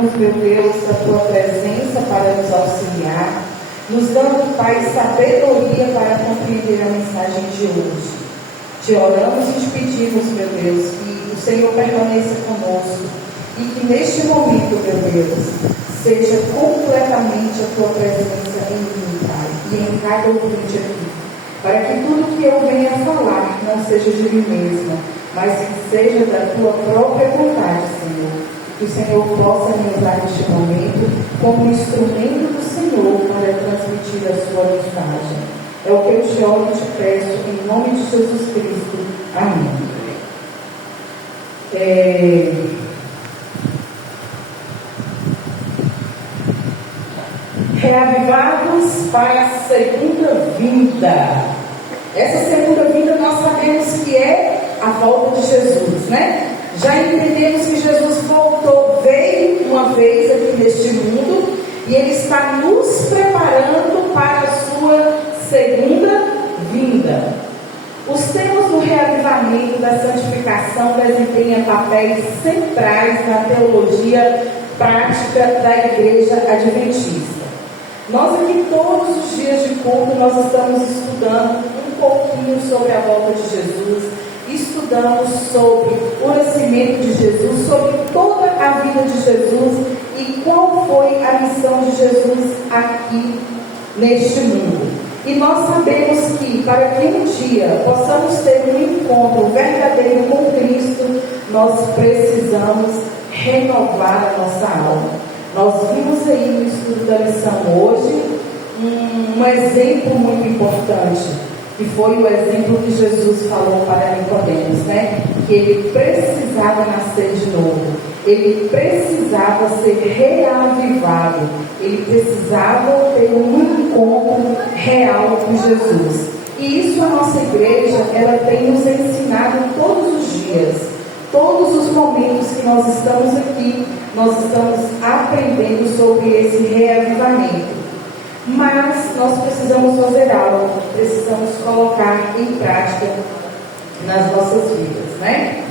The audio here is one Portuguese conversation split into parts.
suplicamos, meu Deus, a tua presença para nos auxiliar, nos dando, Pai, sabedoria para compreender a mensagem de hoje. Te oramos e te pedimos, meu Deus, que o Senhor permaneça conosco e que neste momento, meu Deus, seja completamente a tua presença em mim, Pai, e em cada ouvinte aqui, para que tudo que eu venha falar não seja de mim mesma, mas que seja da tua própria vontade, Senhor. Que o Senhor possa me usar neste momento como instrumento do Senhor para transmitir a sua mensagem. É o que eu te oro e te peço, em nome de Jesus Cristo. Amém. Reavivados para a segunda vinda. Essa segunda vinda nós sabemos que é a volta de Jesus, né? Já entendemos que Jesus voltou, veio uma vez aqui neste mundo e Ele está nos preparando para a sua segunda vinda. Os temas do reavivamento, da santificação desempenham papéis centrais na teologia prática da Igreja Adventista. Nós aqui todos os dias de culto nós estamos estudando um pouquinho sobre a volta de Jesus, estudamos sobre o nascimento de Jesus, sobre toda a vida de Jesus e qual foi a missão de Jesus aqui neste mundo. E nós sabemos que para que um dia possamos ter um encontro verdadeiro com Cristo, nós precisamos renovar a nossa alma. Nós vimos aí no estudo da lição hoje um exemplo muito importante, que foi o exemplo que Jesus falou para Nicodemos, né? Que ele precisava nascer de novo, ele precisava ser reavivado, ele precisava ter um encontro real com Jesus. E isso a nossa igreja, ela tem nos ensinado todos os dias, todos os momentos que nós estamos aqui, nós estamos aprendendo sobre esse reavivamento. Mas nós precisamos fazer algo, precisamos colocar em prática nas nossas vidas, né?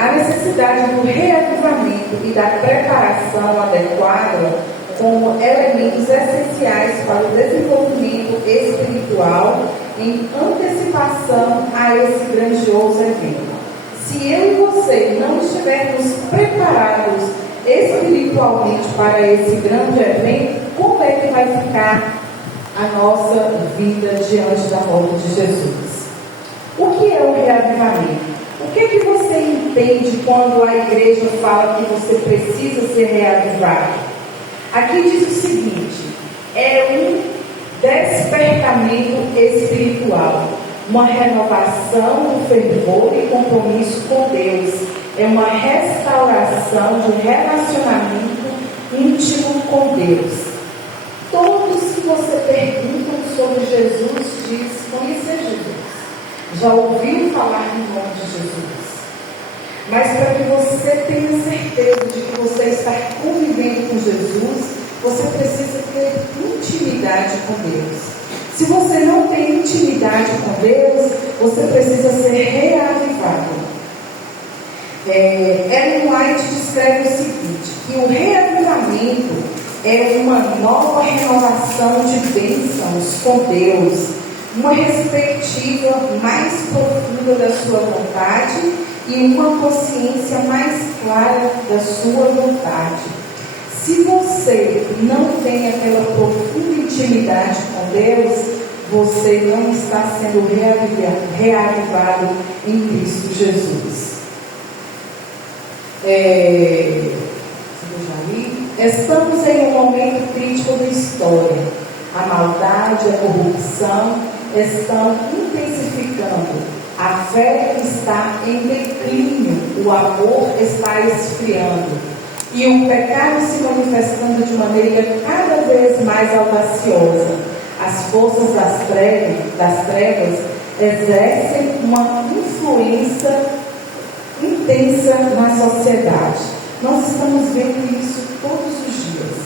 A necessidade do reavivamento e da preparação adequada como elementos essenciais para o desenvolvimento espiritual em antecipação a esse grandioso evento. Se eu e você não estivermos preparados espiritualmente para esse grande evento, como é que vai ficar a nossa vida diante da volta de Jesus? O que é o reavivamento? O que você entende quando a igreja fala que você precisa ser reavivado? Aqui diz o seguinte: é um despertamento espiritual, uma renovação do fervor e compromisso com Deus, é uma restauração de relacionamento íntimo com Deus. Todos que você pergunta sobre Jesus diz conhecer Jesus, já ouviu falar no nome de Jesus. Mas para que você tenha certeza de que você está convivendo com Jesus, você precisa ter intimidade com Deus. Se você não tem intimidade com Deus, você precisa ser reavivado. Ellen White descreve o seguinte, que o reavivamento é uma nova renovação de bênçãos com Deus, uma perspectiva mais profunda da sua vontade e uma consciência mais clara da sua vontade. Se você não tem aquela profunda intimidade com Deus, você não está sendo reavivado em Cristo Jesus. Estamos em um momento crítico da história. A maldade, a corrupção estão intensificando. A fé está em declínio. O amor está esfriando. E o pecado se manifestando de maneira cada vez mais audaciosa. As forças das trevas exercem uma influência intensa na sociedade. Nós estamos vendo isso todos os dias.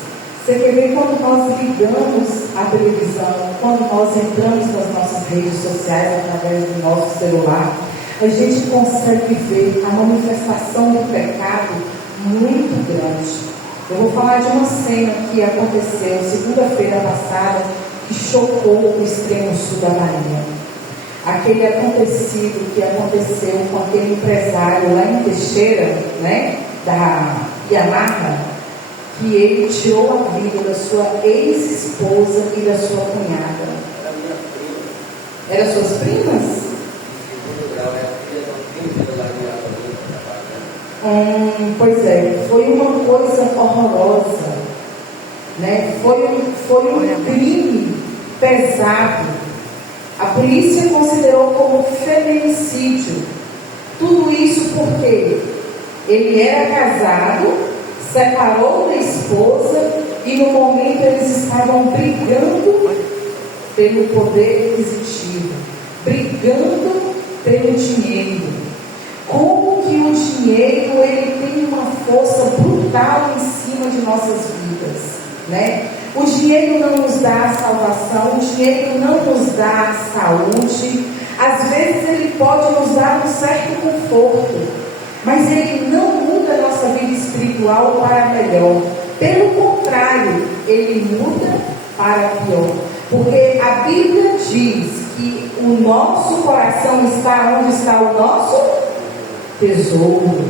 Você quer ver quando nós ligamos a televisão, quando nós entramos nas nossas redes sociais através do nosso celular, a gente consegue ver a manifestação do pecado muito grande. Eu vou falar de uma cena que aconteceu segunda-feira passada, que chocou o extremo sul da Bahia. Aquele acontecido que aconteceu com aquele empresário lá em Teixeira, né, da Yamaha, que ele tirou a vida da sua ex-esposa e da sua cunhada. Era minha prima. Eram suas primas? Segundo grau, é a filha da prima lá de Alagoas. Pois é, foi uma coisa horrorosa, né? Foi um crime pesado. A polícia considerou como feminicídio. Tudo isso porque ele era casado, separou da esposa e no momento eles estavam brigando pelo poder aquisitivo, brigando pelo dinheiro. Como que o dinheiro ele tem uma força brutal em cima de nossas vidas, né? O dinheiro não nos dá a salvação, o dinheiro não nos dá a saúde. Às vezes ele pode nos dar um certo conforto, mas ele não muda a nossa vida espiritual para melhor. Pelo contrário, ele muda para pior. Porque a Bíblia diz que o nosso coração está onde está o nosso tesouro.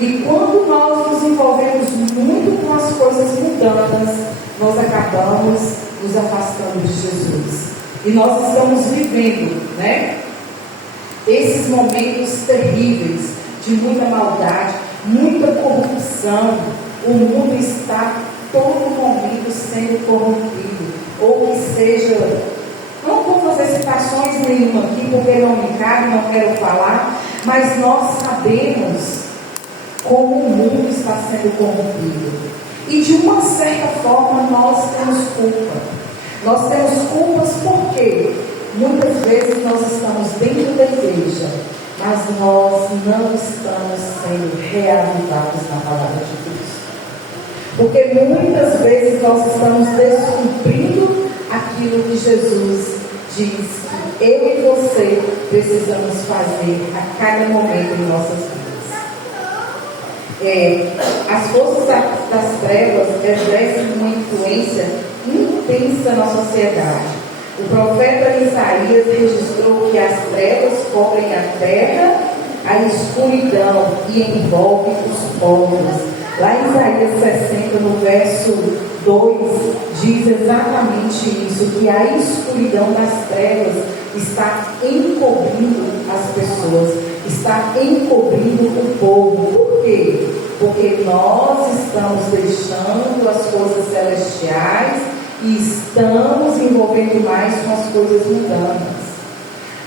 E quando nós nos envolvemos muito com as coisas mundanas, nós acabamos nos afastando de Jesus. E nós estamos vivendo, né, esses momentos terríveis de muita maldade, muita corrupção. O mundo está todo momento sendo corrompido. Ou que seja, não vou fazer citações nenhuma aqui, porque não me cabe, não quero falar, mas nós sabemos como o mundo está sendo corrompido. E de uma certa forma nós temos culpa. Nós temos culpas porque muitas vezes nós estamos dentro da igreja, mas nós não estamos sendo reavivados na palavra de Deus. Porque muitas vezes nós estamos descumprindo aquilo que Jesus diz que eu e você precisamos fazer a cada momento em nossas vidas. As forças das trevas exercem uma influência intensa na sociedade. O profeta Isaías registrou que as trevas cobrem a terra, a escuridão e envolve os povos. Lá em Isaías 60, no verso 2, diz exatamente isso, que a escuridão das trevas está encobrindo as pessoas, está encobrindo o povo. Por quê? Porque nós estamos deixando as coisas celestiais e estamos envolvendo mais com as coisas mundanas.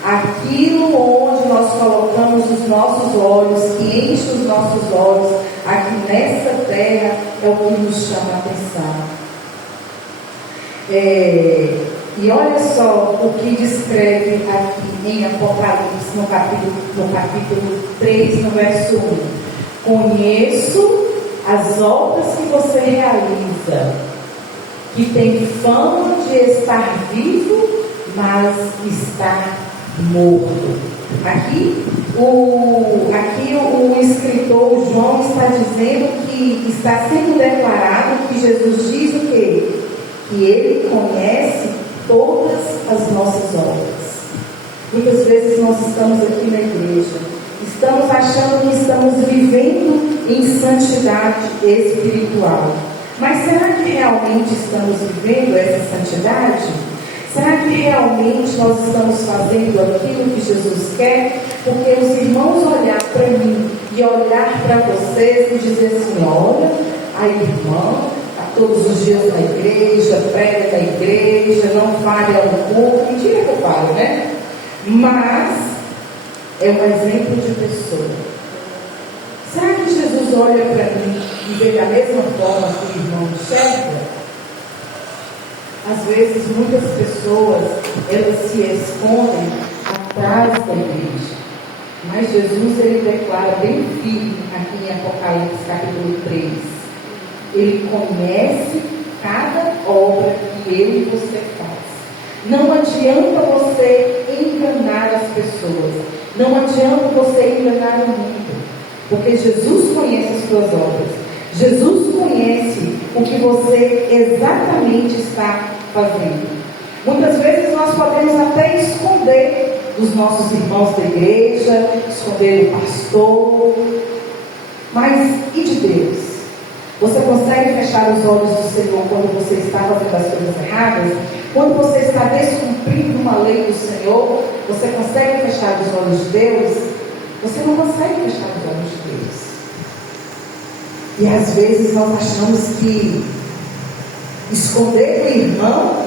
Aquilo onde nós colocamos os nossos olhos, que enche os nossos olhos, aqui nessa terra, é o que nos chama a atenção. E olha só o que descreve aqui em Apocalipse, no capítulo 3, no verso 1. Conheço as obras que você realiza, que tem fama de estar vivo, mas está morto. Aqui o escritor João está dizendo que está sendo declarado que Jesus diz o quê? Que ele conhece todas as nossas obras. Muitas vezes nós estamos aqui na igreja, estamos achando que estamos vivendo em santidade espiritual. Mas será que realmente estamos vivendo essa santidade? Será que realmente nós estamos fazendo aquilo que Jesus quer? Porque os irmãos olhar para mim e olhar para vocês e dizer assim: olha, a irmã está todos os dias na igreja, prega na igreja, não falha um culto. Mentira que eu falo, né? Mas é um exemplo de pessoa. Será que Jesus olha para mim e vê da mesma forma que o irmão enxerga? Às vezes muitas pessoas elas se escondem atrás da igreja, mas Jesus ele declara bem firme aqui em Apocalipse capítulo 3. Ele conhece cada obra que eu e você faz. Não adianta você enganar as pessoas, não adianta você enganar o mundo, porque Jesus conhece as suas obras. Jesus conhece o que você exatamente está fazendo. Muitas vezes nós podemos até esconder dos nossos irmãos da igreja, esconder do pastor, mas e de Deus? Você consegue fechar os olhos do Senhor quando você está fazendo as coisas erradas? Quando você está descumprindo uma lei do Senhor, você consegue fechar os olhos de Deus? Você não consegue fechar os olhos de Deus. E às vezes nós achamos que esconder do irmão,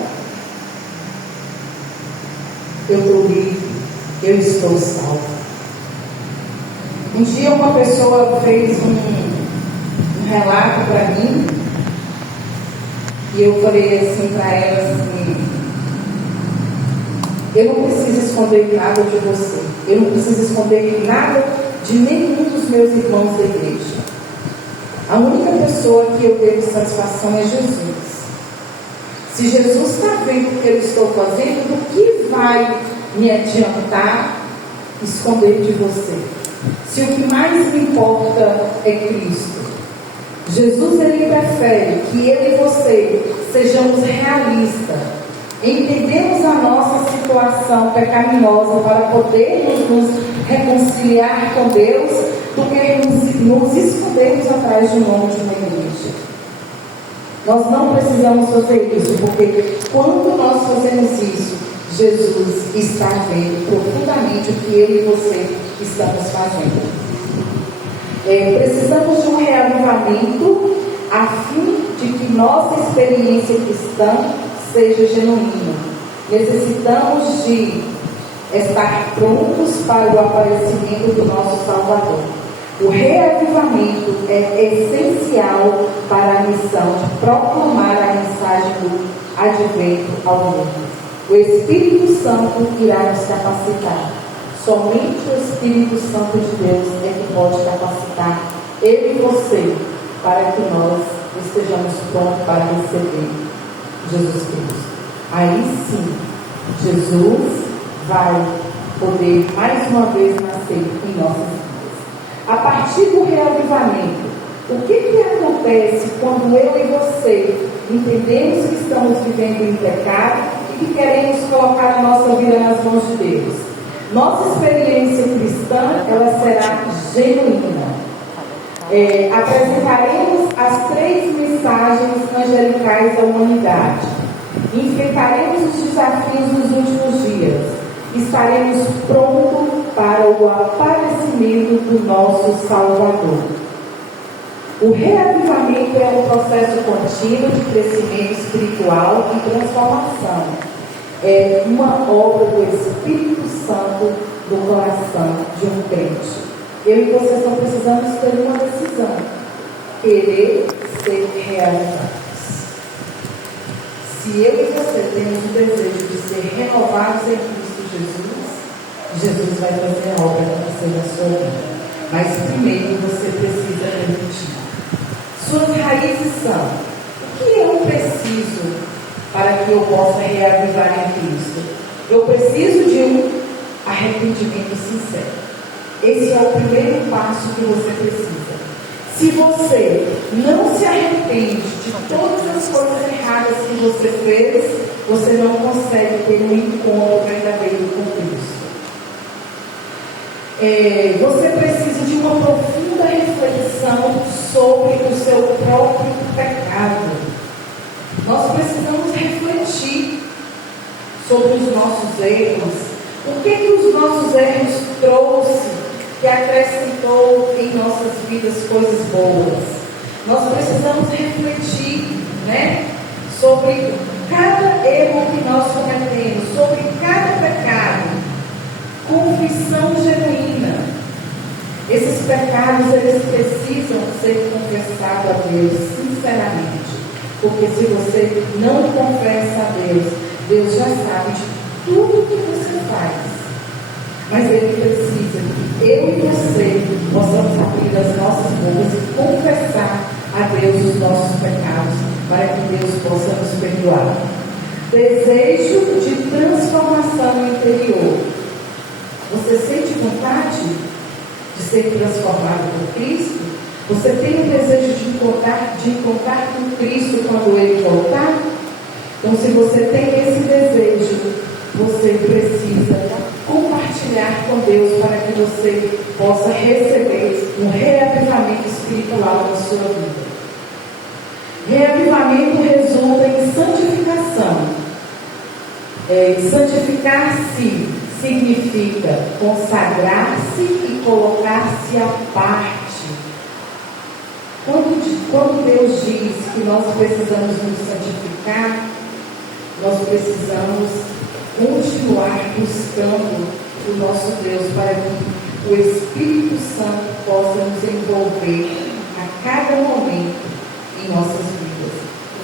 eu estou livre, eu estou salvo. Um dia uma pessoa fez um relato para mim, e eu falei assim para ela assim: eu não preciso esconder nada de você, eu não preciso esconder nada de nenhum dos meus irmãos da igreja. A única pessoa que eu devo satisfação é Jesus. Se Jesus está vendo o que eu estou fazendo, do que vai me adiantar esconder de você? Se o que mais me importa é Cristo. Jesus, ele prefere que eu e você sejamos realistas, entendemos a nossa situação pecaminosa para podermos nos reconciliar com Deus, do que nos escondermos atrás do nome de uma igreja. Nós não precisamos fazer isso, porque quando nós fazemos isso, Jesus está vendo profundamente o que eu e você estamos fazendo. Precisamos de um reavivamento a fim de que nossa experiência cristã seja genuína. Necessitamos de estar prontos para o aparecimento do nosso Salvador. O reavivamento é essencial para a missão de proclamar a mensagem do advento ao mundo. O Espírito Santo irá nos capacitar. Somente o Espírito Santo de Deus é que pode capacitar eu e você para que nós estejamos prontos para receber Jesus Cristo. Aí sim, Jesus vai poder mais uma vez nascer em nossas vidas. A partir do reavivamento, o que acontece quando eu e você entendemos que estamos vivendo em pecado e que queremos colocar a nossa vida nas mãos de Deus? Nossa experiência cristã, ela será genuína. Apresentaremos as 3 mensagens angelicais à humanidade. Enfrentaremos os desafios dos últimos dias. Estaremos prontos para o aparecimento do nosso Salvador. O reavivamento é um processo contínuo de crescimento espiritual e transformação. É uma obra do Espírito Santo do coração de um crente. Eu e você só precisamos ter uma decisão: querer ser reavivados. Se eu e você temos o desejo de ser renovados em Cristo Jesus, Jesus vai fazer a obra acontecer na sua vida. Mas primeiro você precisa permitir. Suas raízes são: o que eu preciso para que eu possa reavivar em Cristo? Eu preciso de um arrependimento sincero. Esse é o primeiro passo que você precisa. Se você não se arrepende de todas as coisas erradas que você fez, você não consegue ter um encontro verdadeiro com Cristo. Você precisa de uma profunda reflexão sobre o seu próprio pecado. Nós precisamos refletir sobre os nossos erros. O que os nossos erros trouxe que acrescentou em nossas vidas coisas boas? Nós precisamos refletir, sobre cada erro que nós cometemos, sobre cada pecado. Confissão genuína. Esses pecados, eles precisam ser confessados a Deus sinceramente. Porque se você não confessa a Deus, Deus já sabe de tudo que você faz. Mas Ele precisa que eu e você possamos abrir as nossas bocas e confessar a Deus os nossos pecados, para que Deus possa nos perdoar. Desejo de transformação interior. Você sente vontade de ser transformado por Cristo? Você tem o desejo de encontrar com Cristo quando Ele voltar? Então, se você tem esse desejo, você precisa compartilhar com Deus para que você possa receber um reavivamento espiritual na sua vida. Reavivamento resulta em santificação. Santificar-se significa consagrar-se e colocar-se à parte. Quando Deus diz que nós precisamos nos santificar, nós precisamos continuar buscando o nosso Deus para que o Espírito Santo possa nos envolver a cada momento em nossas vidas.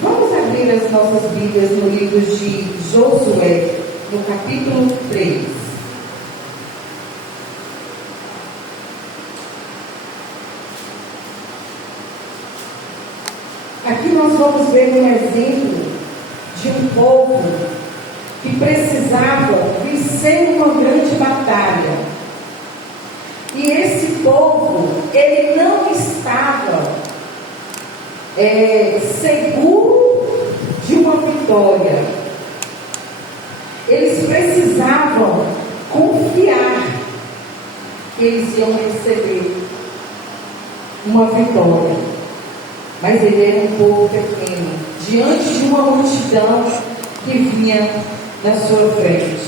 Vamos abrir as nossas Bíblias no livro de Josué, no capítulo 3. Aqui nós vamos ver um exemplo de um povo que precisava vencer uma grande batalha. E esse povo, ele não estava seguro de uma vitória. Eles precisavam confiar que eles iam receber uma vitória. Mas ele era um povo pequeno, diante de uma multidão que vinha na sua frente.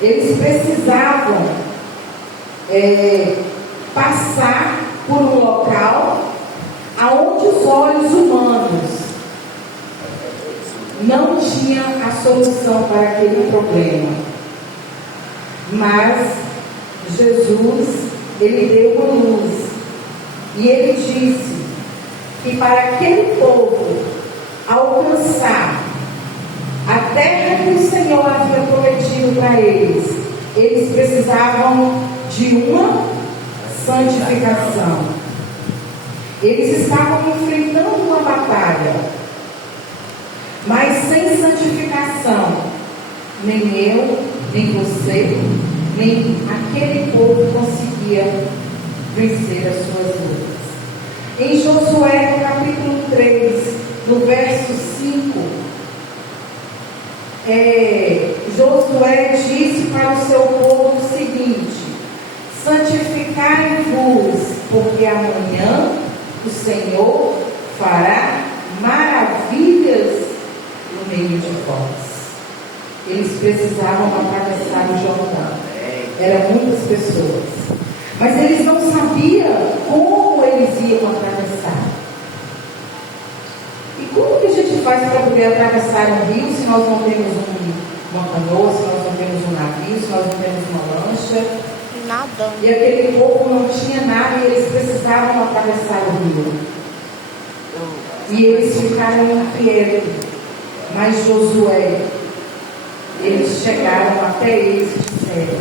Eles precisavam passar por um local aonde os olhos humanos não tinham a solução para aquele problema. Mas Jesus, ele deu uma luz e ele disse que para aquele povo alcançar a terra que o Senhor havia prometido para eles, eles precisavam de uma santificação. Eles estavam enfrentando uma batalha, mas sem santificação, nem eu, nem você, nem aquele povo conseguia vencer as suas lutas. Em Josué, no capítulo 3, no verso 5, Josué disse para o seu povo o seguinte: santificai-vos, porque amanhã o Senhor fará maravilhas no meio de vós. Eles precisavam atravessar o Jordão. Eram muitas pessoas, mas eles não sabiam como eles iam atravessar. E como que a gente faz para poder atravessar um rio se nós não temos uma canoa, se nós não temos um navio, se nós não temos uma lancha? Nada. E aquele povo não tinha nada e eles precisavam atravessar o rio. E eles ficaram inquietos. Mas Josué, eles chegaram até eles e disseram: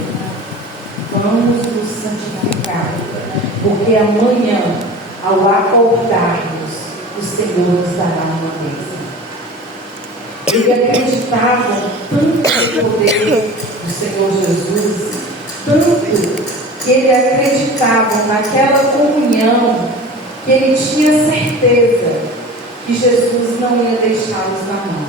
vamos nos santificar, porque amanhã, ao acordarmos, o Senhor nos dará uma bênção. Eles acreditavam tanto no poder do Senhor Jesus, tanto que eles acreditavam naquela comunhão, que ele tinha certeza que Jesus não ia deixá-los na mão.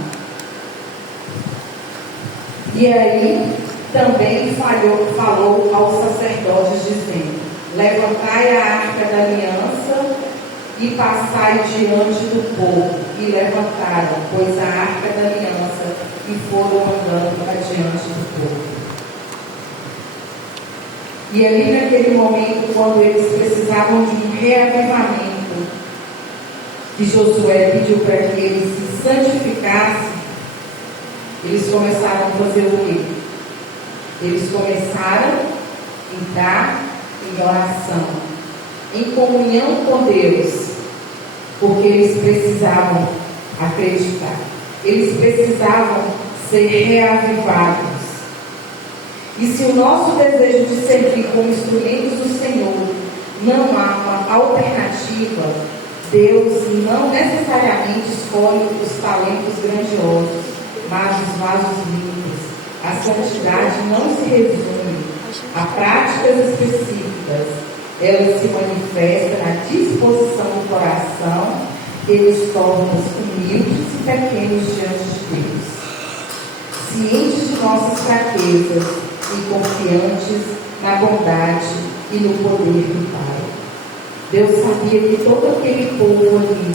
E aí também falou aos sacerdotes, dizendo: levantai a arca da aliança e passai diante do povo. E levantaram, pois, a arca da aliança, e foram andando adiante do povo. E ali naquele momento, quando eles precisavam de um reavivamento, que Josué pediu para que eles se santificassem, eles começaram a fazer o quê? Eles começaram a entrar em oração, em comunhão com Deus, porque eles precisavam acreditar, eles precisavam ser reavivados. E se o nosso desejo de servir como instrumentos do Senhor não há uma alternativa, Deus não necessariamente escolhe os talentos grandiosos, mas os vasos limpos. A santidade não se resume a práticas específicas, ela se manifesta na disposição do coração, eles tornam-se humildes e pequenos diante de Deus, cientes de nossas fraquezas e confiantes na bondade e no poder do Pai. Deus sabia que todo aquele povo ali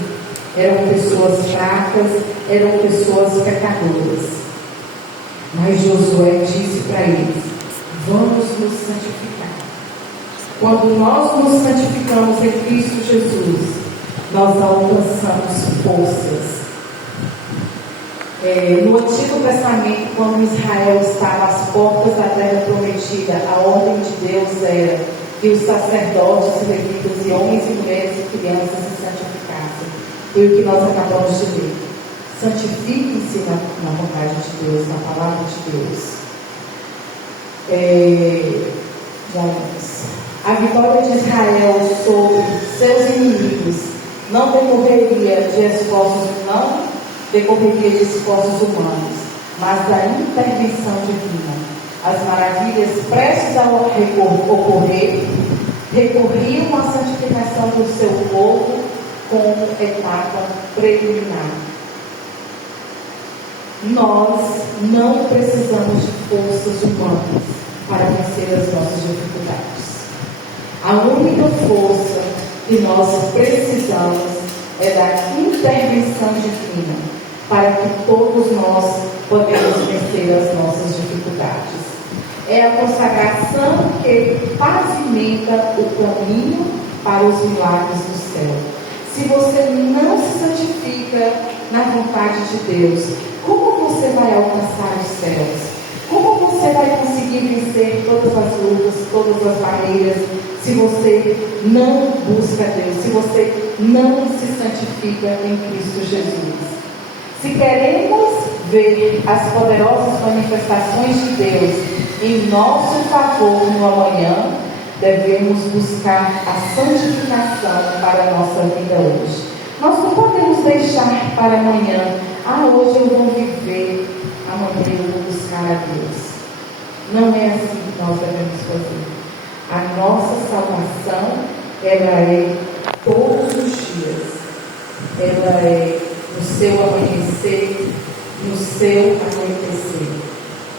eram pessoas fracas, eram pessoas pecadoras. Mas Josué disse para eles: vamos nos santificar. Quando nós nos santificamos em Cristo Jesus, nós alcançamos forças. No Antigo Testamento, quando Israel estava às portas da terra prometida, a ordem de Deus era que os sacerdotes, levitas e homens e mulheres e crianças se santificassem. Foi o que nós acabamos de ler. Santifiquem-se na vontade de Deus, na palavra de Deus. A vitória de Israel sobre seus inimigos não decorreria de esforços humanos, mas da intervenção divina. As maravilhas prestes a ocorrer recorriam à santificação do seu povo como etapa preliminar. Nós não precisamos de forças humanas para vencer as nossas dificuldades. A única força que nós precisamos é da intervenção divina para que todos nós podemos vencer as nossas dificuldades. É a consagração que pavimenta o caminho para os milagres do céu. Se você não se santifica na vontade de Deus, como você vai alcançar os céus? Como você vai conseguir vencer todas as lutas, todas as barreiras, se você não busca Deus, se você não se santifica em Cristo Jesus? Se queremos ver as poderosas manifestações de Deus em nosso favor no amanhã, devemos buscar a santificação para a nossa vida hoje. Nós não podemos deixar para amanhã. Hoje eu vou viver, amanhã eu vou buscar a Deus. Não é assim que nós devemos fazer. A nossa salvação, ela é todos os dias. Ela é no seu amanhecer, no seu anoitecer.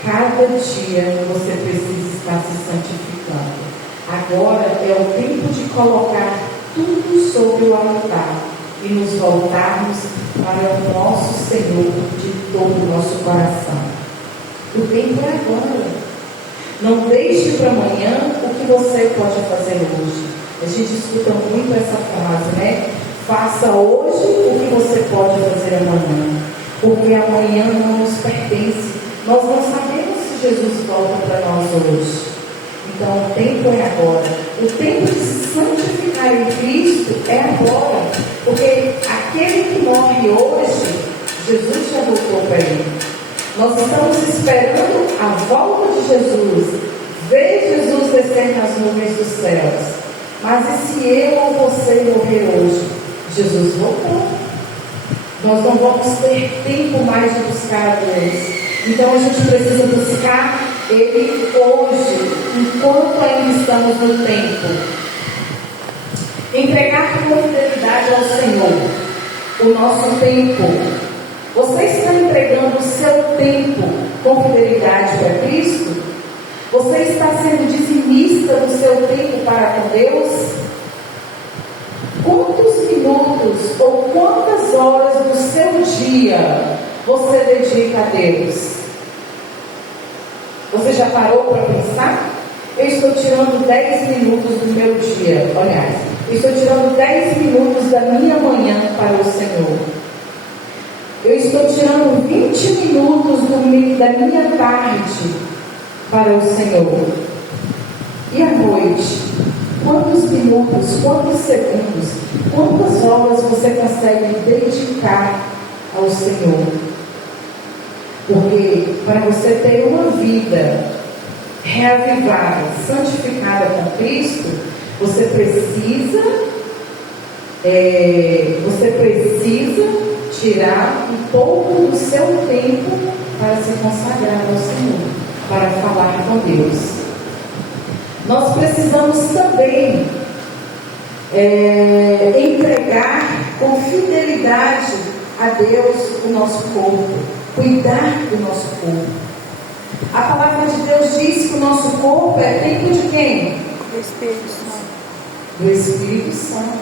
Cada dia você precisa estar se santificando. Agora é o tempo de colocar tudo sobre o altar e nos voltarmos para o nosso Senhor de todo o nosso coração. O tempo é agora. Não deixe para amanhã o que você pode fazer hoje. A gente escuta muito essa frase, né? Faça hoje o que você pode fazer amanhã, porque amanhã não nos pertence. Nós não sabemos se Jesus volta para nós hoje. Então o tempo é agora. O tempo de se santificar em Cristo é agora, porque aquele que morre hoje, Jesus já voltou para ele. Nós estamos esperando a volta de Jesus, ver Jesus descer nas nuvens dos céus. Mas e se eu ou você morrer hoje? Jesus voltou. Nós não vamos ter tempo mais de buscar a Deus. Então a gente precisa buscar Ele hoje, enquanto ainda estamos no tempo. Entregar com fidelidade ao Senhor o nosso tempo. Você está entregando o seu tempo com fidelidade para Cristo? Você está sendo dizimista do seu tempo para com Deus? Quantos minutos ou quantas horas do seu dia você dedica a Deus? Você já parou para pensar? Eu estou tirando 10 minutos do meu dia. Aliás, eu estou tirando 10 minutos da minha manhã para o Senhor. Eu estou tirando 20 minutos da minha tarde para o Senhor. E à noite? Quantos minutos, quantos segundos, quantas horas você consegue dedicar ao Senhor? Porque para você ter uma vida reavivada, santificada com Cristo, você precisa tirar um pouco do seu tempo para se consagrar ao Senhor, para falar com Deus. Nós precisamos também entregar com fidelidade a Deus o nosso corpo, cuidar do nosso corpo. A palavra de Deus diz que o nosso corpo é templo de quem? Do Espírito Santo. Do Espírito Santo.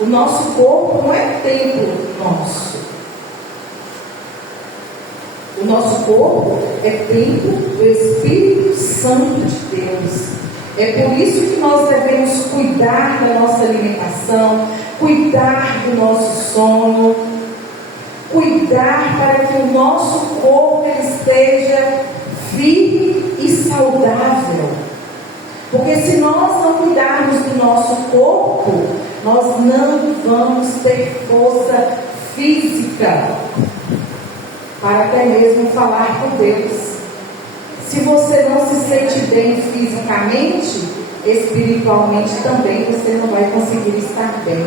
O nosso corpo não é templo nosso. O nosso corpo é templo do Espírito Santo de Deus. É por isso que nós devemos cuidar da nossa alimentação, cuidar do nosso sono, cuidar para que o nosso corpo esteja firme e saudável. Porque se nós não cuidarmos do nosso corpo, nós não vamos ter força física para até mesmo falar com Deus. Se você não se sente bem fisicamente, espiritualmente também você não vai conseguir estar bem.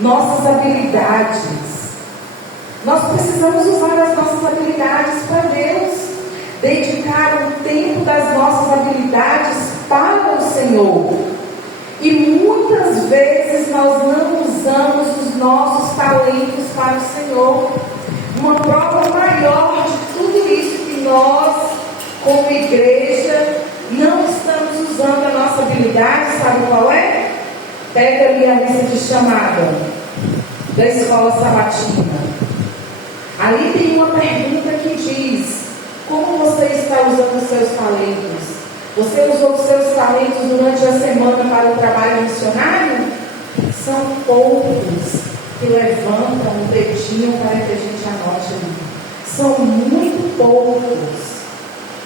Nossas habilidades, nós precisamos usar as nossas habilidades para Deus, dedicar um tempo das nossas habilidades para o Senhor. E muitas vezes nós não usamos os nossos talentos para o Senhor. Uma prova maior de tudo isso que nós, como igreja, não estamos usando a nossa habilidade, sabe qual é? Pega ali a lista de chamada da escola sabatina. Ali tem uma pergunta que diz: como você está usando os seus talentos? Você usou os seus talentos durante a semana para o trabalho missionário? São poucos que levantam o dedinho para que a gente anote ali. São muito poucos.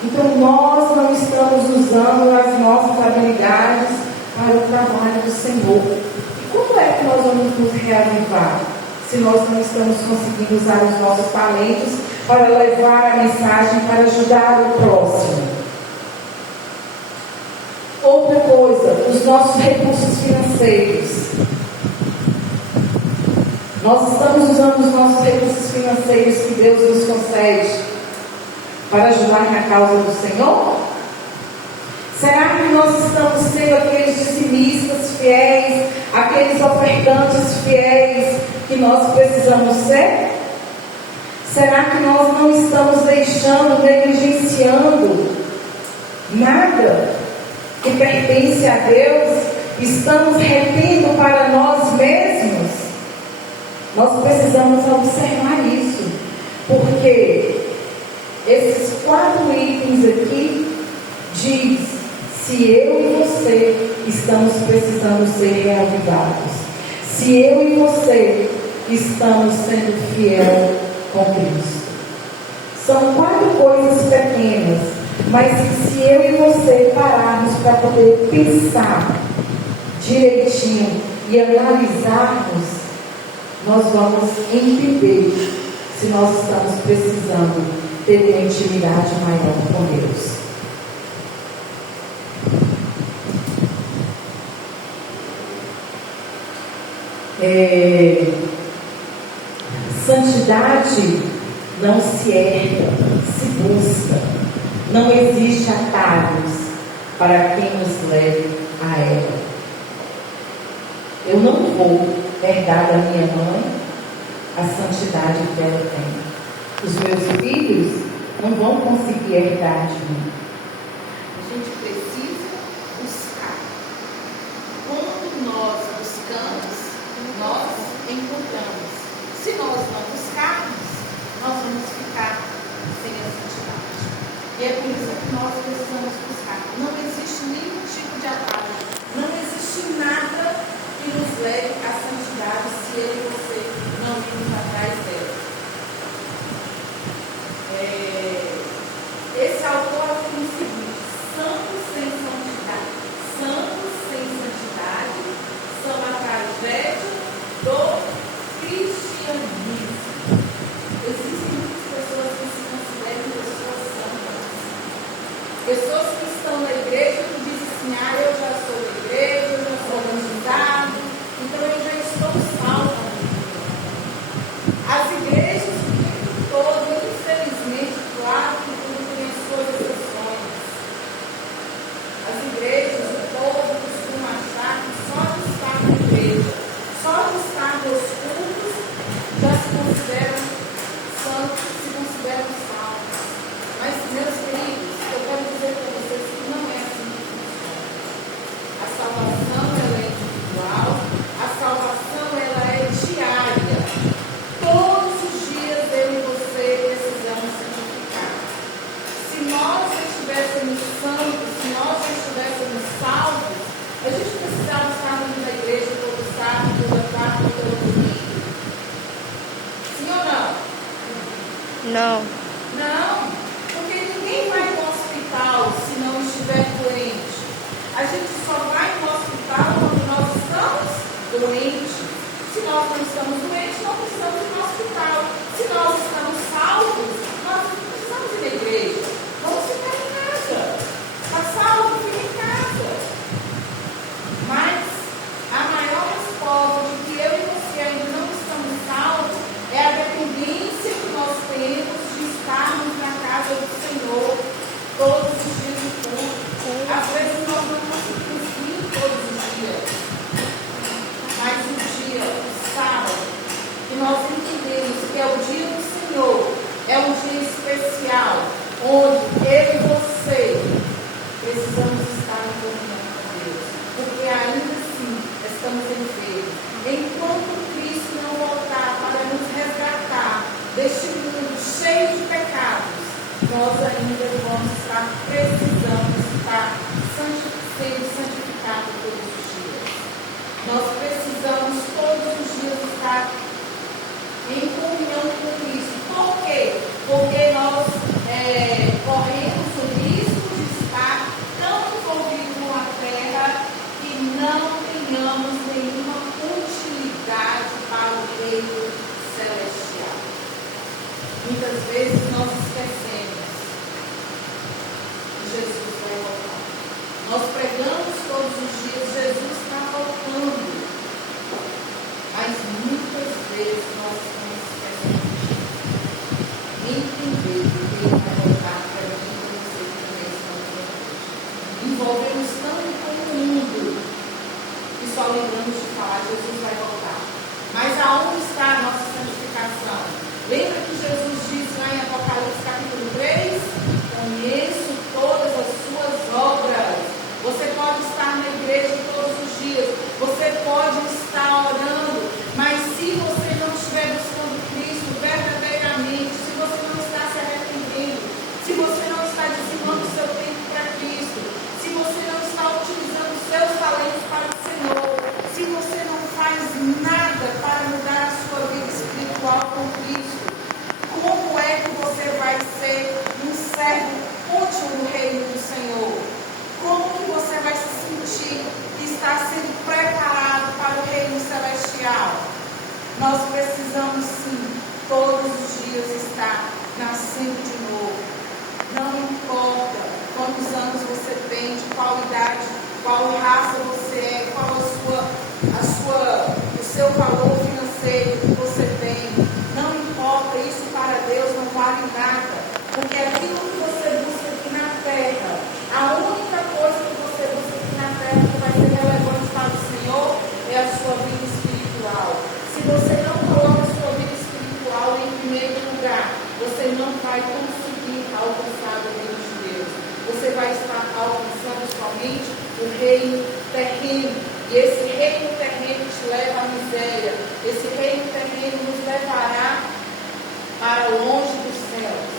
Então nós não estamos usando as nossas habilidades para o trabalho do Senhor. E como é que nós vamos nos reavivar se nós não estamos conseguindo usar os nossos talentos para levar a mensagem, para ajudar o próximo? Outra coisa, os nossos recursos financeiros. Nós estamos usando os nossos recursos financeiros que Deus nos concede para ajudar na causa do Senhor? Será que nós estamos sendo aqueles dizimistas fiéis, aqueles ofertantes fiéis que nós precisamos ser? Será que nós não estamos deixando, negligenciando nada que pertence a Deus? Estamos retendo para nós mesmos? Nós precisamos observar isso, porque esses 4 itens aqui diz: se eu e você estamos precisando ser reavivados, se eu e você estamos sendo fiel com Cristo. São 4 coisas pequenas, mas se eu e você pararmos para poder pensar direitinho e analisarmos, nós vamos entender se nós estamos precisando ter uma intimidade maior com Deus. Santidade não se herda, se busca. Não existe atalhos para quem nos leve a ela. Eu não vou herdar da minha mãe a santidade que ela tem. Os meus filhos não vão conseguir herdar de mim. A gente precisa buscar. Quando nós buscamos, nós encontramos. Se nós não buscarmos, nós vamos ficar sem a santidade. E é por isso que nós precisamos buscar. Não existe nenhum tipo de atalho. Não existe nada que nos leve à santidade se eu e você não irmos atrás dela. Esse autor afirma o seguinte: santos sem santidade. Santos sem santidade são a tragédia do cristianismo. Existem muitas pessoas que se consideram pessoas santas. Pessoas que estão na igreja que dizem assim: eu já sou da igreja, eu já sou batizado, então eu já estou salvo. Não. Não, porque ninguém vai no hospital se não estiver doente. A gente só vai no hospital quando nós estamos doentes. Se nós não estamos doentes, não precisamos ir no hospital. Se nós estamos salvos, nós não precisamos ir na igreja. Vamos ficar em casa. Está salvo, fica em casa. Mas a maior resposta de que eu e você ainda não estamos salvos é a dependência que nós temos de estarmos na casa do Senhor todos os dias do culto. Às vezes nós não conseguimos vir todos os dias, mas o dia, o sábado, que nós entendemos que é o dia do Senhor, é um dia especial, onde eu e você precisamos estar em comunhão com Deus, porque ainda assim estamos enfermos. Enquanto Cristo não voltar para nos resgatar deste mundo cheio de pecados, nós ainda vamos estar precisando estar sendo santificados todos os dias. Nós precisamos todos os dias estar em comunhão com Cristo. Por quê? Porque nós corremos o risco de estar tão envolvidos com a terra que não tenhamos nenhuma utilidade para o reino celestial. Muitas vezes nós esquecemos que Jesus vai voltar. Nós pregamos todos os dias, Jesus está voltando. Mas muitas vezes nós estamos esquecendo de entender que Ele vai voltar para a gente não ser que também estamos hoje. Envolvemos tanto com o mundo que só lembramos de falar Jesus vai voltar. Mas aonde está a nossa santificação? Lembra que Jesus diz lá em Apocalipse capítulo 3? Conheço todas as suas obras. Você pode estar na igreja todos os dias. Você pode estar orando. Mas se você não estiver buscando Cristo verdadeiramente, se você não está se arrependendo, se você não está dizimando o seu tempo para Cristo, se você não está utilizando os seus talentos para o Senhor, se você não faz nada para mudar a sua vida espiritual com Cristo, como é que você vai ser um servo útil no reino do Senhor? Como que você vai se sentir que está sendo preparado para o reino celestial? Nós precisamos sim, todos os dias estar nascendo de novo. Não importa quantos anos você tem, de qual idade, qual raça você é, qual o seu valor financeiro que você tem. Não importa, isso para Deus não vale nada. Porque aquilo que você busca aqui na terra, a única coisa que você busca aqui na terra que vai ser relevante para o Senhor é a sua vida espiritual. Se você não coloca a sua vida espiritual em primeiro lugar, você não vai conseguir alcançar o reino de Deus. Você vai estar alcançando somente o reino terreno. E esse reino terreno te leva à miséria. Esse reino terreno nos levará para longe dos céus.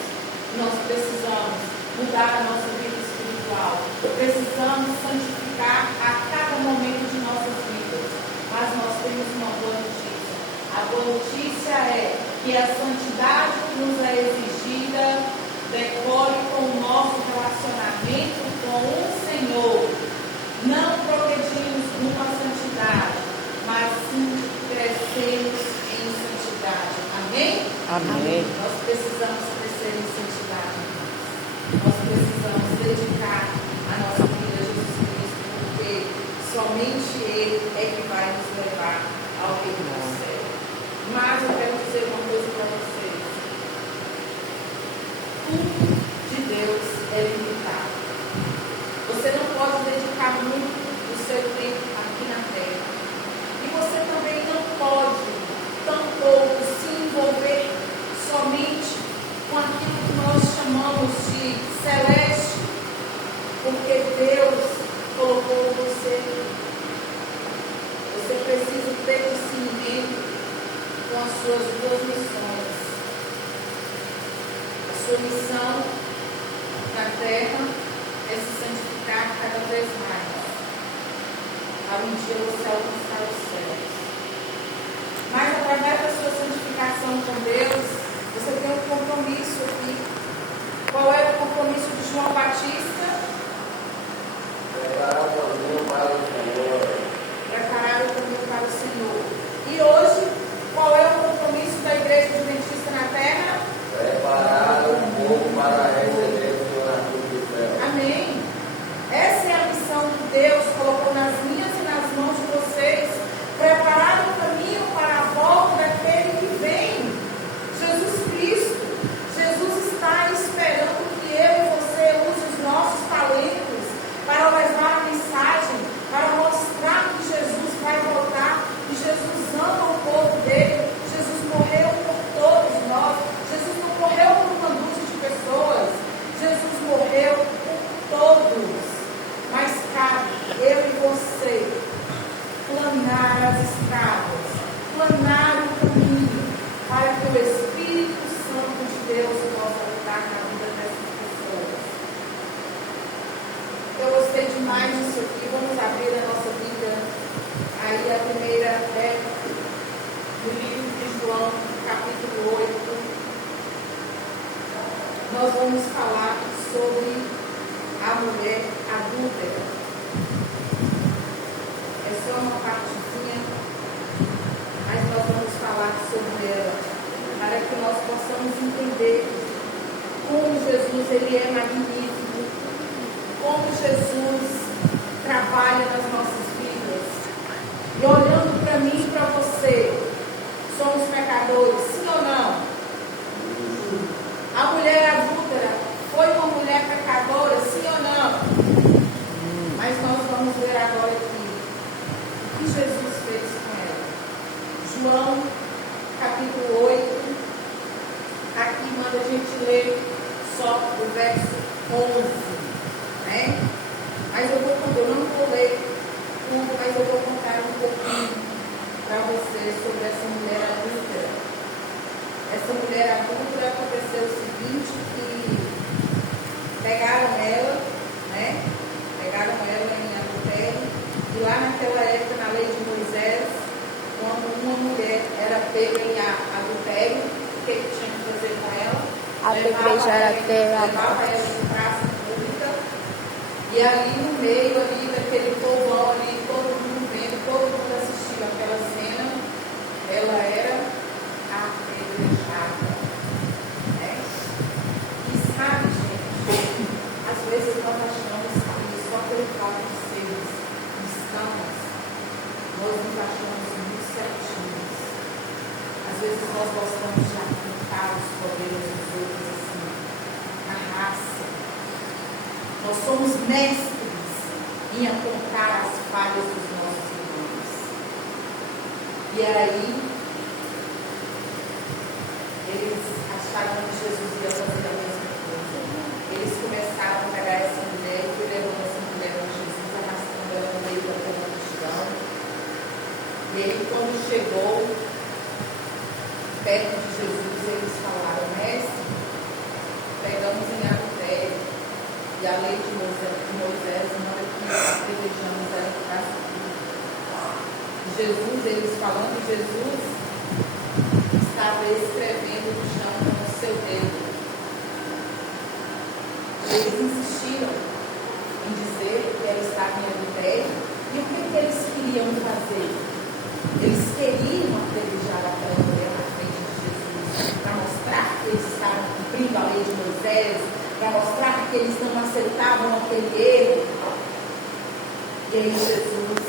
Nós precisamos mudar a nossa vida espiritual. Precisamos santificar a cada momento de nossas vidas. Mas nós temos uma boa notícia. A boa notícia é que a santidade que nos é exigida decore com o nosso relacionamento com o Senhor. Não progredimos numa santidade, mas sim crescemos em santidade. Amém? Amém. Nós precisamos crescer em santidade. Nós precisamos dedicar a nossa vida a Jesus Cristo, porque somente Ele é que vai nos levar ao reino do céu. Mas eu quero dizer uma coisa para vocês. Tudo de Deus é limitado. Você não pode dedicar muito do seu tempo aqui na terra. E você também não pode, tampouco, se envolver somente com aquilo que nós chamamos de celeste, porque Deus colocou você. Você precisa ter discernimento com as suas duas missões. A sua missão na terra é se santificar cada vez mais, para um dia você alcançar os céus. Mas através da sua santificação com Deus, você tem um compromisso que o Espírito Santo de Deus possa habitar na vida dessas pessoas. Eu gostei demais disso aqui. Vamos abrir a nossa Bíblia. Aí a primeira é no livro de João, capítulo 8. Nós vamos falar sobre a mulher adúltera. É só uma partezinha, mas nós vamos falar sobre ela, para que nós possamos entender como Jesus ele é magnífico, como Jesus trabalha nas nossas vidas. E olhando para mim e para você, somos pecadores, sim ou não? A mulher adúltera foi uma mulher pecadora, sim ou não? Mas nós vamos ver agora aqui o que Jesus fez com ela. João, capítulo 8. Aqui manda a gente ler só o verso 11. Né? Mas eu não vou ler tudo, mas eu vou contar um pouquinho para vocês sobre essa mulher adúltera. Essa mulher adúltera aconteceu o seguinte, que pegaram ela, né? Pegaram ela em adultério, e lá naquela época, na lei de Moisés, quando uma mulher era pega em adultério, o que tinha que fazer com ela? Levava ela em praça pública, e ali no meio ali daquele povão ali, todo mundo vendo, todo mundo assistindo aquela cena, ela era apedrejada, né? E sabe, gente, às vezes nós achamos que só pelo fato de sermos cristãos, nós nos achamos muito certinhos. Às vezes nós gostamos de apontar os poderes dos outros assim, na raça. Nós somos mestres em apontar as falhas dos nossos irmãos. E aí, eles acharam que Jesus ia fazer a mesma coisa. Eles começaram a pegar essa mulher e levando essa mulher com Jesus, arrastando ela no meio daquela multidão. E aí, quando chegou perto de Jesus, eles falaram: Mestre, pegamos em adultério, e a lei de Moisés manda que apedrejamos ela em praça pública. Jesus, eles falando, Jesus estava escrevendo no chão com o seu dedo. Eles insistiram em dizer que ela estava em adultério. E o que eles queriam fazer? Eles queriam apedrejar aquela mulher na frente de Jesus, para mostrar que eles estavam cumprindo a lei de Moisés, para mostrar que eles não aceitavam aquele erro. E aí Jesus,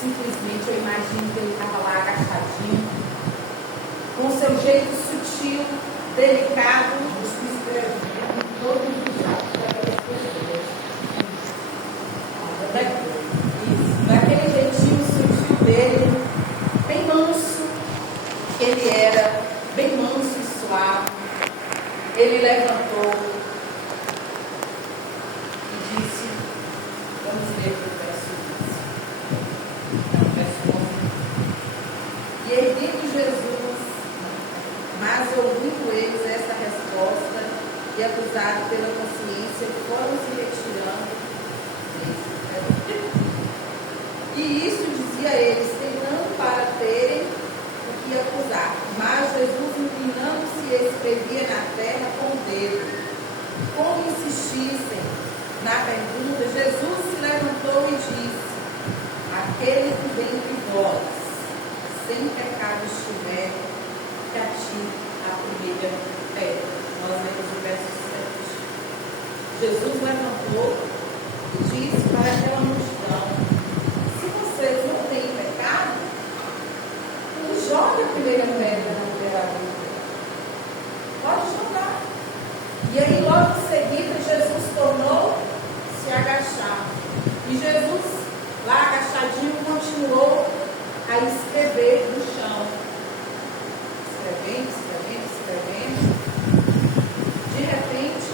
simplesmente, eu imagino que ele estava lá agachadinho, com seu jeito sutil, delicado, escrevendo todo mundo daquele jeitinho sutil dele, bem manso, ele era bem manso e suave. Ele levantou e disse, vamos ler o verso 11. E erguendo Jesus, mas ouvindo eles essa resposta e acusados pela consciência, foram se retirando. E isso dizia eles, tentando para terem o que acusar. Mas Jesus, inclinando-se, escrevia na terra com o dedo. Como insistissem na pergunta, Jesus se levantou e disse: aquele que dentre vós sem pecado estiver, que atire a primeira pedra. Nós lemos o verso 7. Jesus levantou e disse para aquela multidão: se vocês não têm pecado, joga a primeira pedra na mulher adúltera. Pode jogar. E aí logo em seguida Jesus tornou se agachar. E Jesus, lá agachadinho, continuou a escrever no chão. Escrevendo, escrevendo, escrevendo. De repente,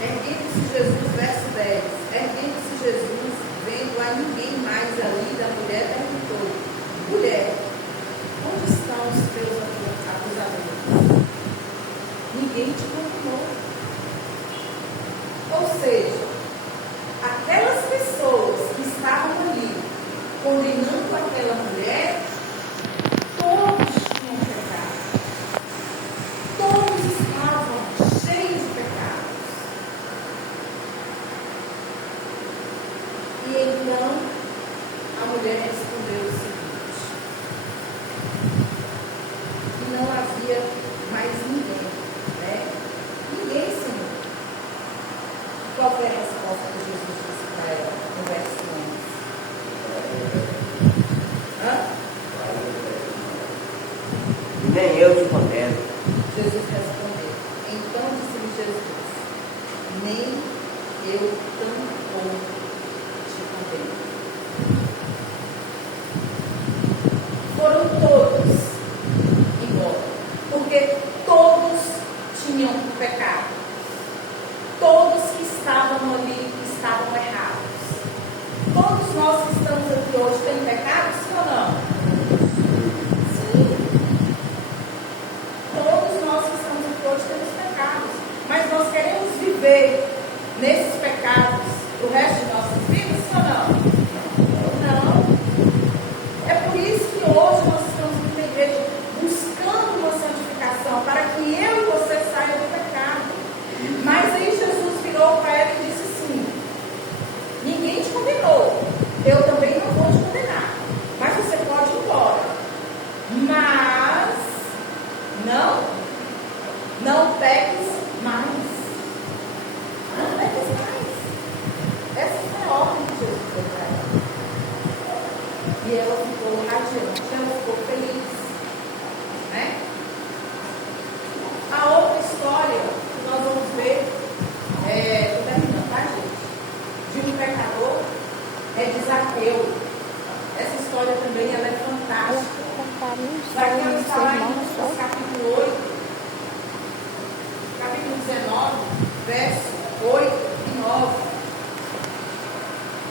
erguendo-se Jesus, verso 10, erguendo-se Jesus, vendo a ninguém mais ali da mulher, perguntou: mulher, onde estão os ninguém te condenou. Ou seja, aquelas pessoas que estavam ali condenando aquela mulher, todos tinham pecado. Todos estavam cheios de pecados. E então a mulher respondeu o seguinte: que não havia mais ninguém, né? Ninguém, Senhor. Qual foi a resposta que Jesus disse para ela no verso 11? Hã? Nem eu te condeno. Jesus respondeu. Então disse-lhe Jesus: nem eu tampouco te condeno. Foram todos embora, porque todos tinham pecado. Todos que estavam ali estavam errados. Todos nós que estamos aqui hoje temos pecado, sim ou não? Sim. Todos nós que estamos aqui hoje temos pecados. Mas nós queremos viver nesses pecados o resto de nossas vidas, sim ou não? Não. É por isso que hoje nós estamos aqui na igreja buscando uma santificação, para que eu e você saia do pecado. Mas aí Jesus virou para ela e disse assim: ninguém te condenou, eu também não vou te condenar, mas você pode ir embora. Mas não peques mais. Não peques mais. Essa foi a ordem que Jesus deu para ela. E ela ficou radiante, ela ficou feliz, né? A outra história que nós vamos ver, estou terminando, tá, gente? De um pecador, é de Zaqueu. Essa história também ela é fantástica. Zaqueu está lá em Lucas capítulo 8, capítulo 19, verso 8 e 9.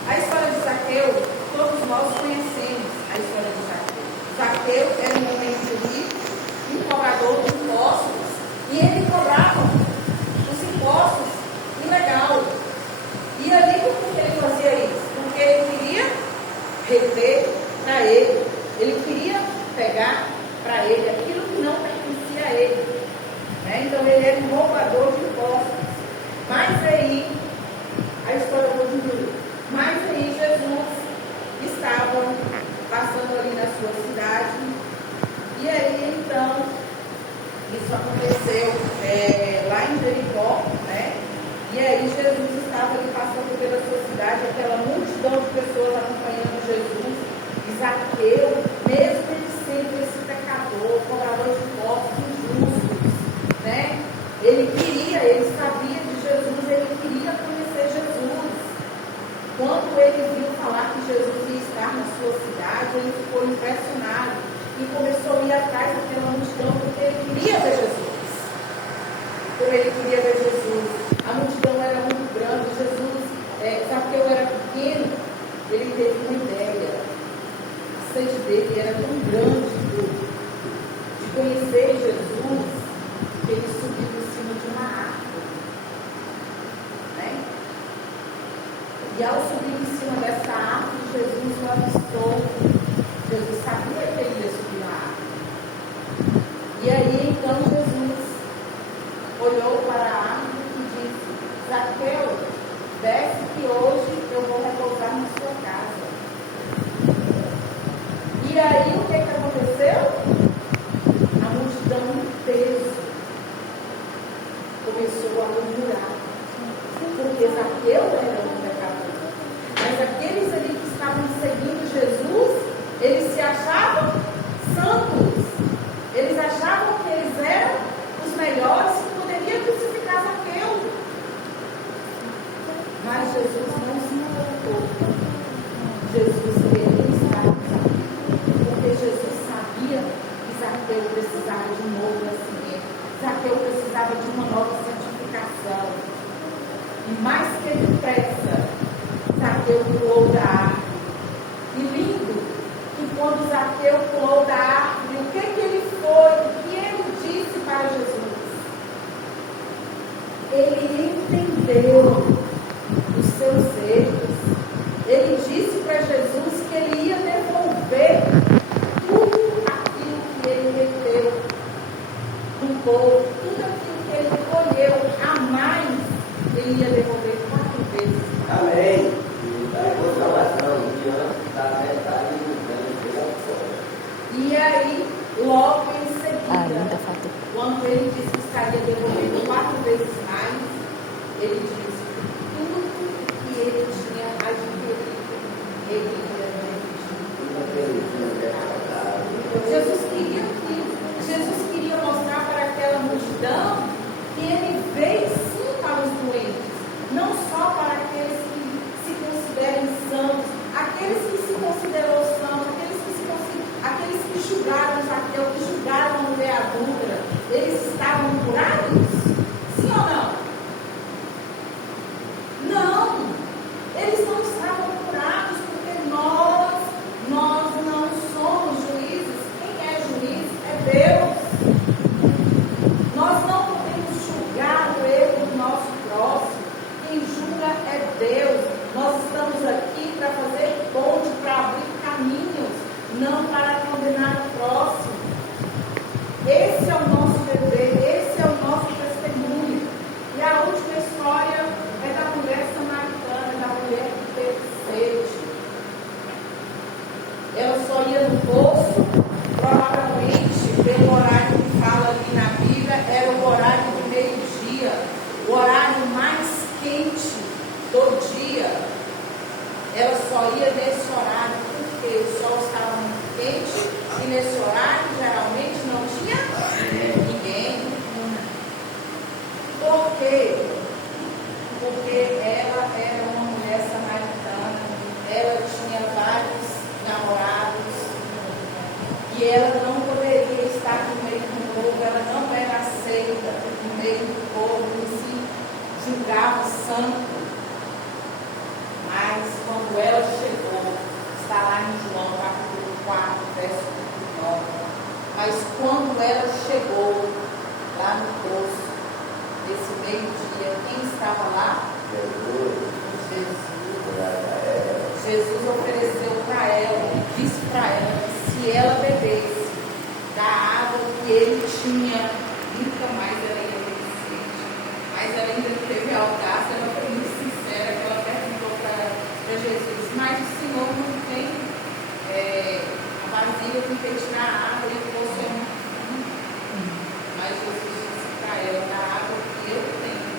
A história de Zaqueu, todos nós conhecemos a história de Zaqueu. Zaqueu era um homem rico, um cobrador de impostos, e ele cobrava os impostos ilegal. E ali, por que ele fazia isso? Porque ele queria reter para ele, ele queria pegar para ele aquilo que não pertencia a ele, né? Então ele era um roubador de impostos. Mas aí, a história continua. Mas aí Jesus estava passando ali na sua cidade, e aí então isso aconteceu lá em Jericó, né? E aí Jesus estava ali passando pela sua cidade, aquela multidão de pessoas acompanhando Jesus. E Zaqueu, mesmo ele sendo esse pecador, cobrador de impostos injustos, né? Ele sabia de Jesus, ele queria conhecer Jesus. Quando ele viu falar que Jesus ia estar na sua cidade, ele ficou impressionado e começou a ir atrás daquela multidão, porque ele queria ver Jesus. Como ele queria ver Jesus, a multidão era muito grande. Zaqueu era pequeno, ele teve uma ideia. A sede dele era tão grande de conhecer Jesus, que ele subiu em cima de uma árvore, né? E ao subir em cima dessa árvore, Jesus o avistou. Jesus sabia que ele ia subir na árvore. E aí então Jesus olhou para a árvore e disse: Zaqueu, desce que hoje eu vou repousar na sua casa. E aí o que aconteceu? A multidão em peso começou a murmurar, porque Zaqueu era um pecador. Mas aqueles ali que estavam seguindo Jesus, eles se achavam santos. Eles achavam que eles eram os melhores que poderiam crucificar Zaqueu. Mas Jesus não se importou. Jesus queria estar com Zaqueu, porque Jesus sabia que Zaqueu precisava de um novo nascimento. Zaqueu precisava de uma nova santificação. E mais que depressa, Zaqueu pulou da árvore. E lindo que quando Zaqueu pulou da árvore, o que ele foi? O que ele disse para Jesus? do povo, tudo aquilo que ele colheu a mais, ele ia devolver 4 vezes. Amém. Da consolação, diante da metade do dano. E aí, logo em seguida, quando ele disse que estaria devolvendo 4 vezes mais, ele disse que tudo que ele tinha adquirido, ele ia repetir. Jesus queria mostrar para aquela multidão que ele veio sim para os doentes, não só para aqueles que se considerem santos, aqueles que se considerou santos, aqueles que julgaram Zaqueu, que julgaram a mulher adúltera, eles estavam curados? Sim ou não? Não, eles não estavam curados porque nós não somos juízes. Quem é juiz é Deus. Nós não podemos julgar o erro do nosso próximo. Quem julga é Deus. Nós estamos aqui para fazer ponte, para abrir caminhos, não para condenar o próximo. Esse é o nosso dever, esse é o nosso testemunho. E a última história é da mulher samaritana, da mulher que teve sede. Ela só ia no poço, provavelmente, pelo horário que fala ali na Bíblia, era o horário do meio-dia, o horário mais quente do dia. Ela só ia nesse horário porque o sol estava muito quente e nesse horário geralmente não tinha ninguém. Por quê? Porque ela era uma mulher samaritana, ela tinha vários namorados e ela não poderia estar no meio do povo, ela não era aceita no meio do povo, que se julgava santo. Mas quando ela chegou, está lá em João capítulo 4, verso 9. Mas quando ela chegou lá no poço, nesse meio-dia, quem estava lá? Jesus ofereceu para ela, disse para ela que se ela bebesse da água que ele tinha, nunca mais ela ia ter sede. Mas ela ainda teve a audácia, ela foi muito sincera, que ela perguntou para Jesus, mas o Senhor não tem a vasilha com que tirar a água e o poço é muito. Mas Jesus disse para ela, da água que eu tenho,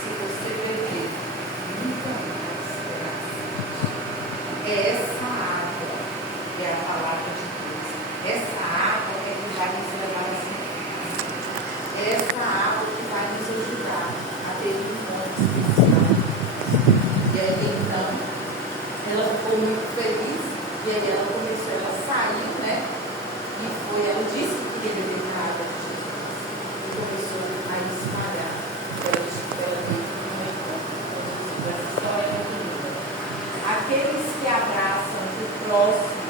se você beber, nunca mais será sede. É essa água que é a palavra de Deus. Essa água é que vai nos levar a santificação. É essa água que vai nos ajudar a ter um encontro especial. E aí então, ela ficou muito feliz, e aí ela começou, ela saiu, né? E foi, ela disse que queria beber a água de Jesus. E começou a espalhar. Ela disse que ela teve um encontro com Jesus. Essa história é muito linda. Aqueles que abraçam o próximo,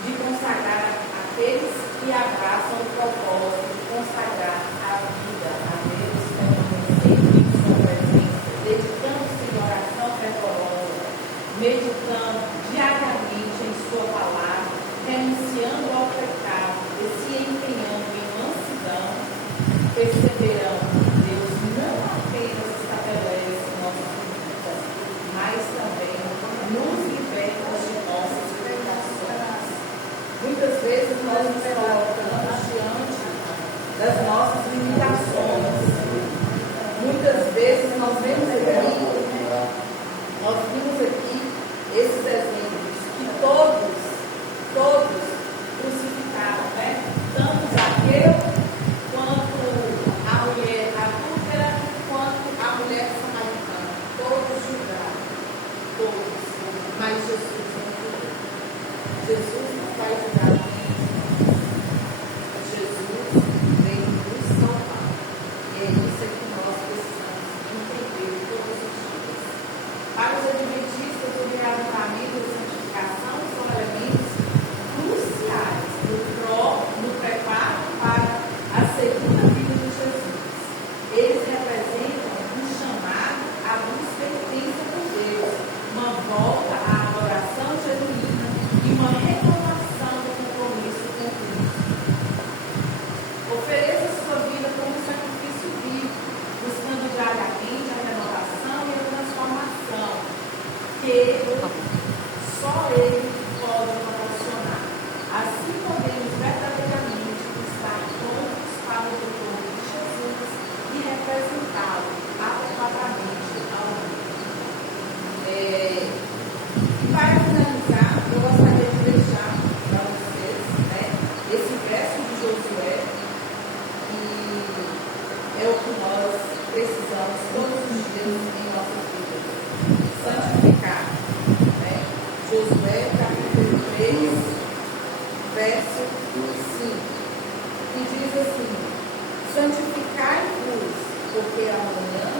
de consagrar, aqueles que abraçam o propósito de consagrar a vida a Deus, permanecendo em sua presença, dedicando-se em oração fervorosa, meditando diariamente em sua palavra, renunciando ao pecado e se empenhando em mansidão, perceberão que Deus não apenas estabelece nossas vidas, mas também nos liberta de nossas pecações. Muitas vezes nós nos colocamos diante das nossas limitações. Muitas vezes nós vimos aqui, Josué, capítulo 3, verso 5, que diz assim: santificai-vos, porque amanhã